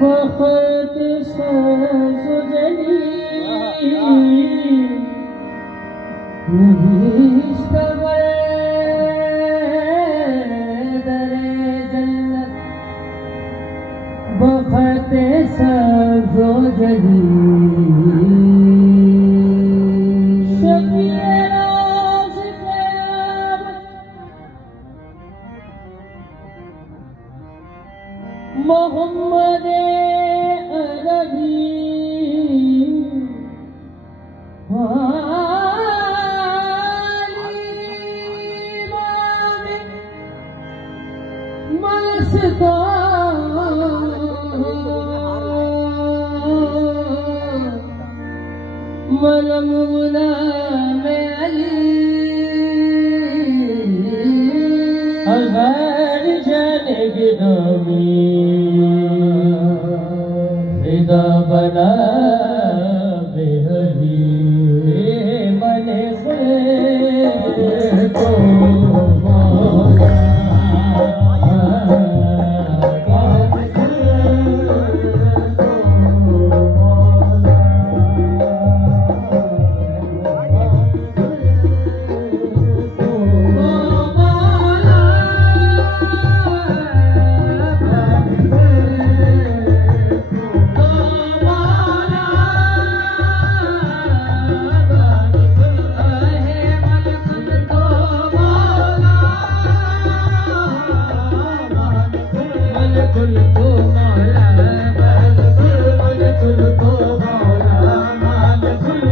बहुत सुजनी दरे जन्नत बहुत सुजनी मोहम्मद अरबी मस्ता मलमूला में अली अज़हर जाने की नामी फिदा बना बेहदी मने से को कुल को मौला कुल को मौला कुल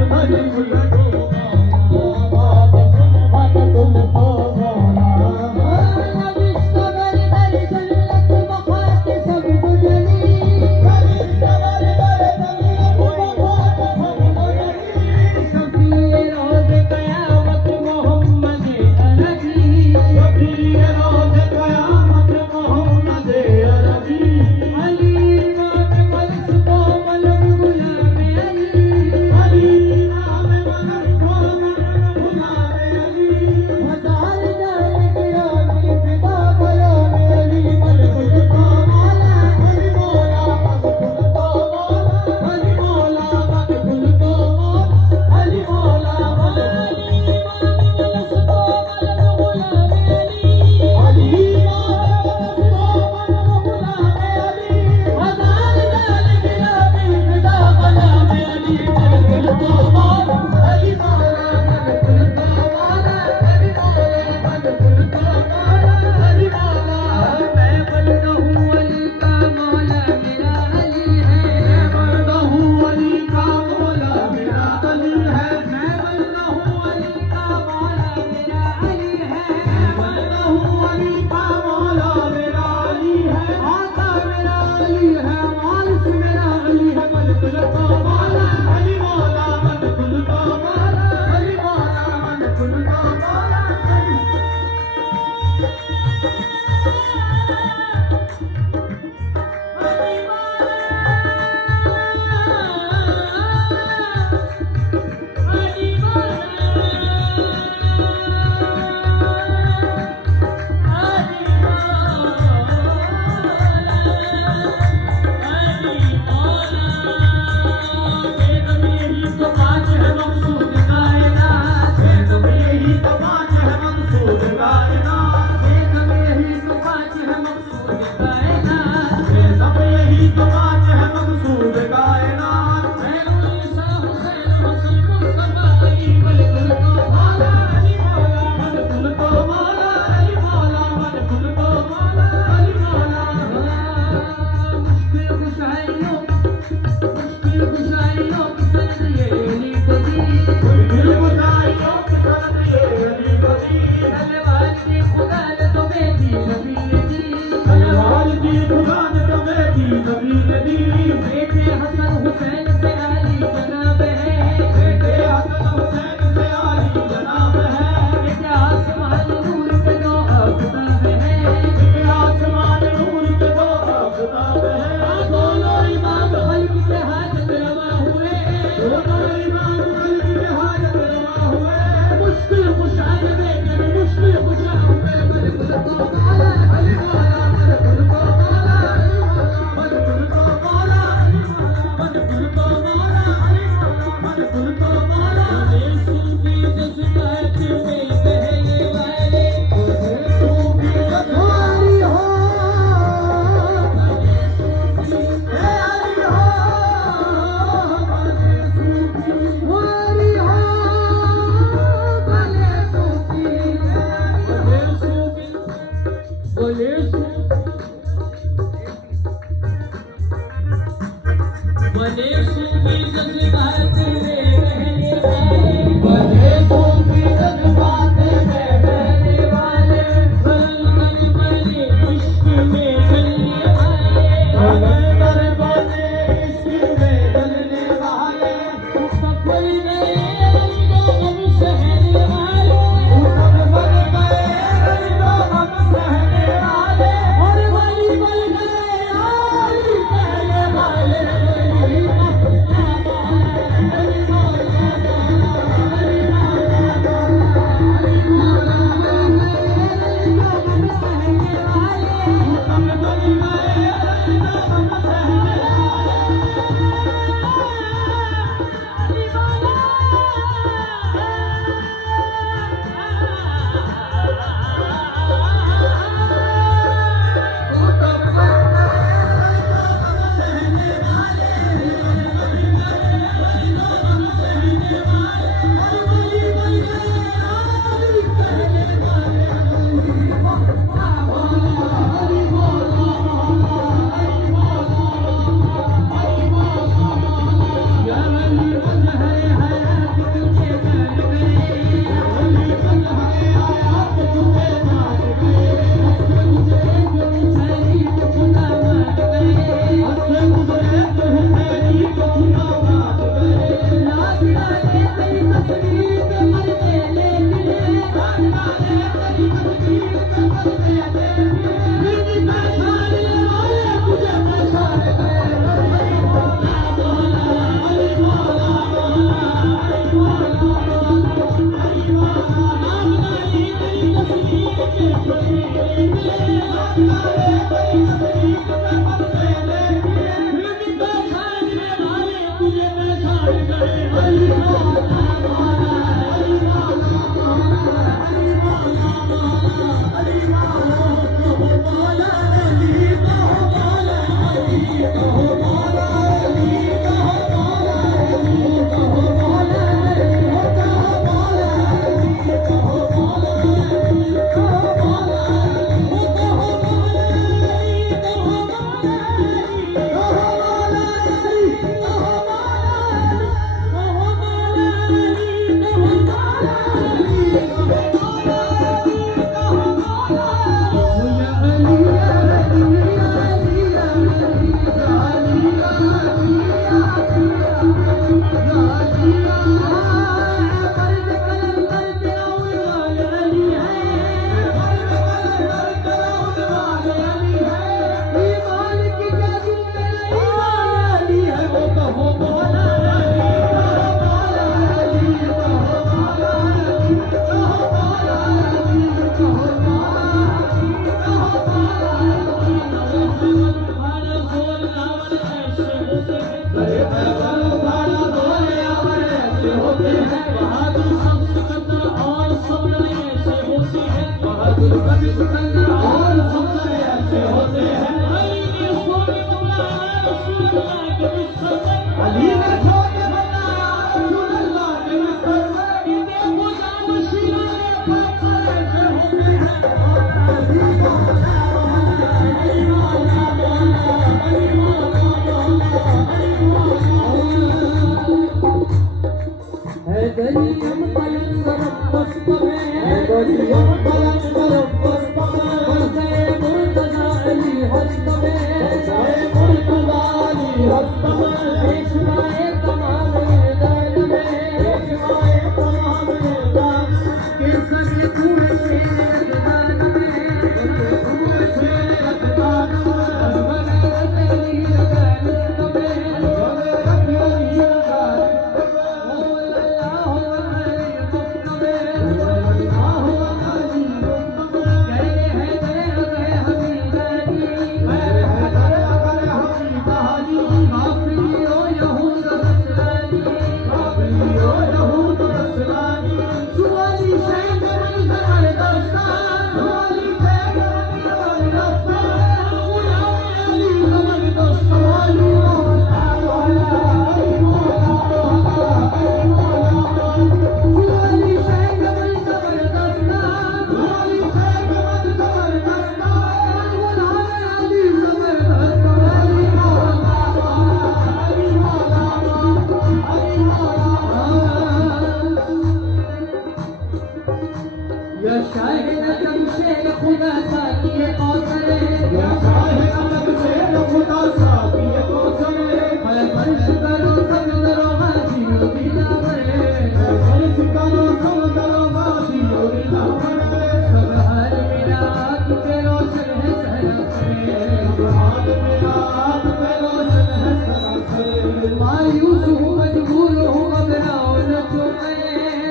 मायूस हूँ मजबूर हूँ घबराओ न छूटे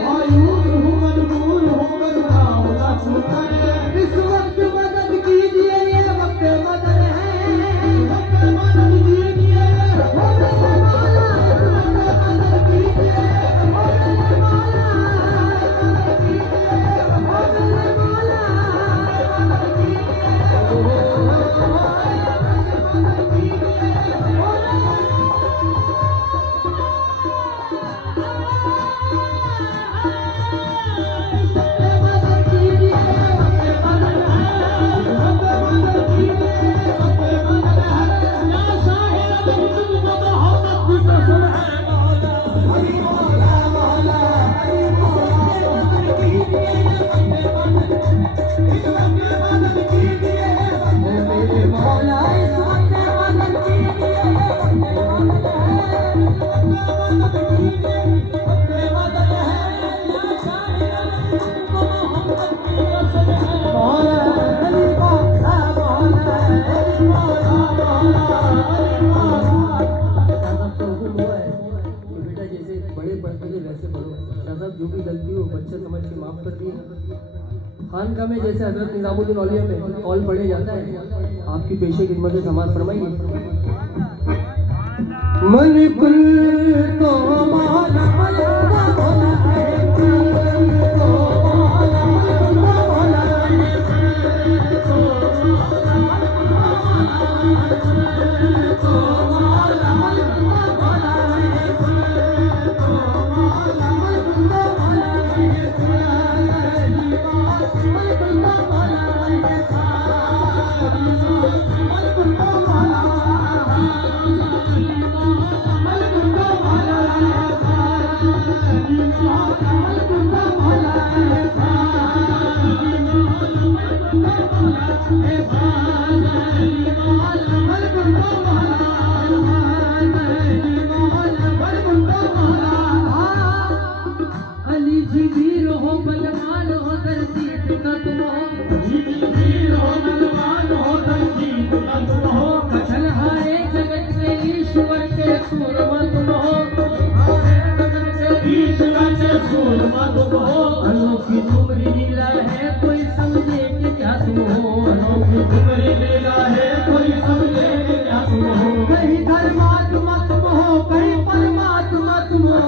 मायूस हूँ मजबूर हूँ घबराओ न छूटे इस वक्त मदद कीजिए ये वक्त मदद है वक्त मदद कीजिए ओ मेरे मौला इस वक्त मदद कीजिए ओ मेरे मौला मदद कीजिए ओ मेरे मौला मदद जो भी गलती हो बच्चे समझ के माफ कर दिए। खानका में जैसे हजरत निजामुद्दीन औलिया में कौल पढ़े जाता है, आपकी पेशे खिदमत से समाज फरमाइए। मन कुल तो माला अनोखी तुम्हारी लीला है कोई समझे कि क्या तुम हो अनोखी तुम्हारी लीला है कोई समझे कि क्या तुम हो कहीं धर्मात्मा तुम हो कहीं परमात्मा तुम हो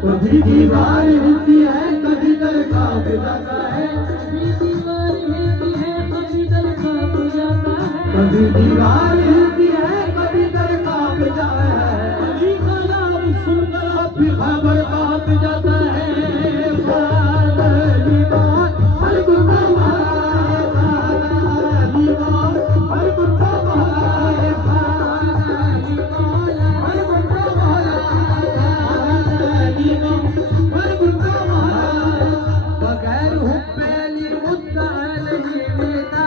कभी दीवार हिलती है कभी दर कांप जाता है कभी दीवार हिलती है कभी दर कांप जाता है कभी दीवार हिलती है कभी दर कांप जाता है कभी कलाम सुन खबर बात जाता है पहली बार हर गुना महाराज पहली बार हर गुना महाराज पहली बार हर गुना महाराज पहली बार हर गुना महाराज बगैर हुक्मे अली मुद्दा नहीं मिलता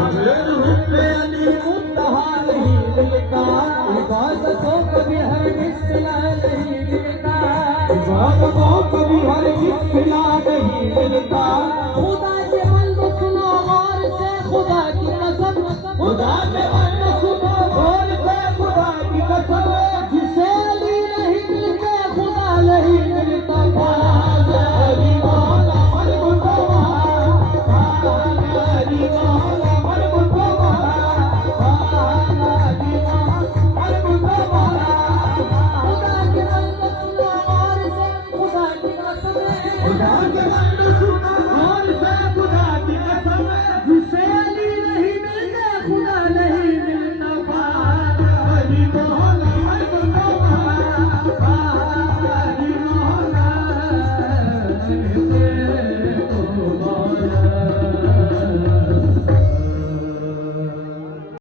बगैर हुक्मे अली मुद्दा नहीं मिलता इबादतों कभी हर मिसला नहीं मिलता इबादतों कभी हर मिसला नहीं मिलता खुदा